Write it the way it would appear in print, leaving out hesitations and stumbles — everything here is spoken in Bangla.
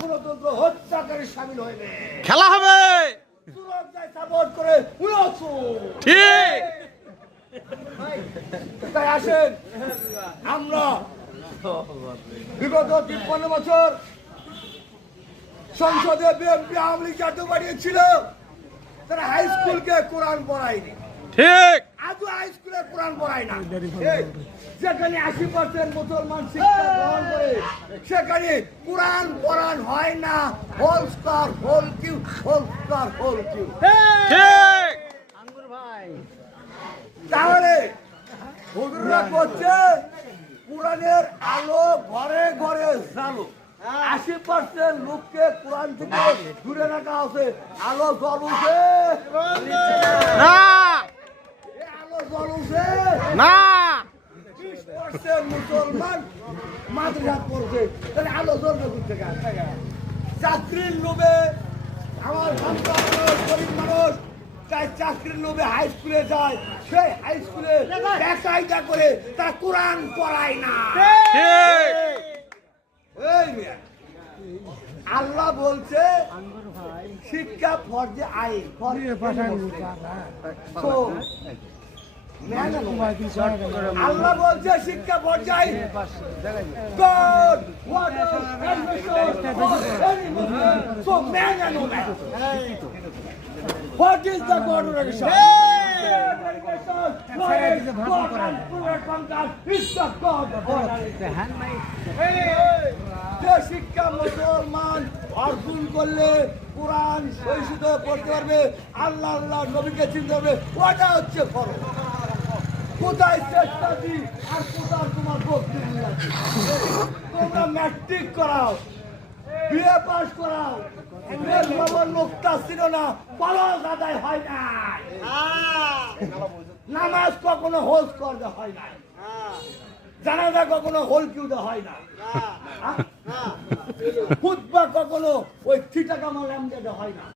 গণতন্ত্র হত্যাকারী সামিল হইবে, খেলা হবে সুরক্ষায় সাপোর্ট করে ঠিক। তাই আসেন আমরা বিগত 53 বছর সংসদে বিএনপি আওয়ামী লীগ জাতীয় বাড়িয়েছিল, তারা হাই স্কুলকে কোরআন পড়ায়নি, ঠিক আজও হাই স্কুলে কোরআন পড়ায় না। যেখানে 80% মুসলমান শিক্ষা গ্রহণ করে সেখানে কোরআন পড়ান হয় না। হোল স্টার হোল কিউ, হোল স্টার হোল কিউ। ঠিক তাহলে হুজুররা করছে কোরআনের আলো ঘরে ঘরে জ্বালো। 80% লোককে কোরআন থেকে দূরে রাখা হচ্ছে। আলো জ্বলছে না আলো জ্বলছে না 20% মুসলমান মাদ্রাসা পড়ছে, তাহলে আলো জ্বলবে কোথা থেকে? চাকরির লোভে আমার সন্তান মানুষ, গরিব মানুষ তাই চাকরির লোভে হাই স্কুলে যায়, সেই হাই স্কুলে বেকায়দা করে তারা কোরআন পড়ায় না। ঠিক এই মেয়ে, আল্লাহ বলছে শিক্ষা ফরজে আইন, আল্লাহ বলছে শিক্ষা ফরজে আইন। God wants education for any Muslim, so man and woman. What is the God education? যে শিক্ষা মুসলমান অর্জন করলে কোরআন পরিশুদ্ধ পড়তে পারবে, আল্লাহ আল্লাহ নবীকে চিনতে পারবে, ওটা হচ্ছে ফরজ। কোথায় চেষ্টা দিই আর কোথায় তোমার বক্তি, তোমরা ম্যাট্রিক করাও, বিএ পাস করাও, বাবার নোকটা ছিল না, ফরজ আদায় হয় না, নামাজ কখনো হোজ করতে হয় না, জানাজা কখনো হোল কিউতে হয় না, খুতবা কখনো ওই থিটা কামাল হয় না।